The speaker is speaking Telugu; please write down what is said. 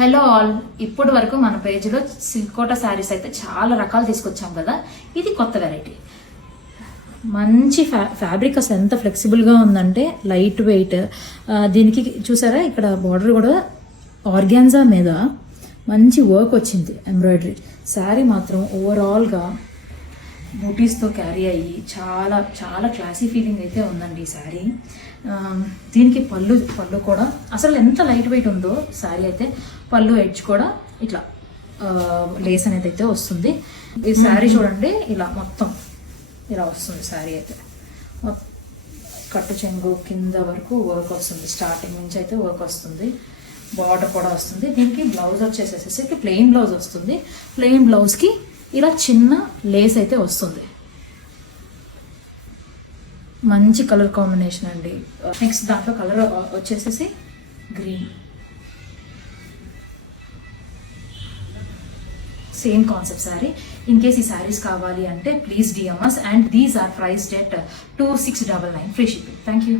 హలో ఆల్, ఇప్పటి వరకు మన పేజ్లో సిల్క్ కోటా శారీస్ అయితే చాలా రకాలు తీసుకొచ్చాం కదా. ఇది కొత్త వెరైటీ. మంచి ఫ్యాబ్రిక్ అసలు ఎంత ఫ్లెక్సిబుల్గా ఉందంటే లైట్ వెయిట్. దీనికి చూసారా ఇక్కడ బార్డర్ కూడా ఆర్గాన్జా మీద మంచి వర్క్ వచ్చింది, ఎంబ్రాయిడరీ. శారీ మాత్రం ఓవరాల్గా బూటీస్తో క్యారీ అయ్యి చాలా చాలా క్లాసీ ఫీలింగ్ అయితే ఉందండి ఈ శారీ. దీనికి పళ్ళు కూడా అసలు ఎంత లైట్ వెయిట్ ఉందో శారీ అయితే. పళ్ళు ఎడ్జ్ కూడా ఇట్లా లేస్ అనేది అయితే వస్తుంది. ఈ శారీ చూడండి, ఇలా మొత్తం ఇలా వస్తుంది శారీ అయితే. కట్టు చెంగు కింద వరకు వర్క్ వస్తుంది, స్టార్టింగ్ నుంచి అయితే వర్క్ వస్తుంది. బార్డర్ కూడా వస్తుంది. దీనికి బ్లౌజ్ వచ్చేసేసి ప్లెయిన్ బ్లౌజ్ వస్తుంది. ప్లెయిన్ బ్లౌజ్కి ఇలా చిన్న లేస్ అయితే వస్తుంది. మంచి కలర్ కాంబినేషన్ అండి. నెక్స్ట్ దాంట్లో కలర్ వచ్చేసేసి green. Same concept sari. In case ఈ శారీస్ కావాలి అంటే please DM us, and these are priced at 2699 free shipping. Thank you.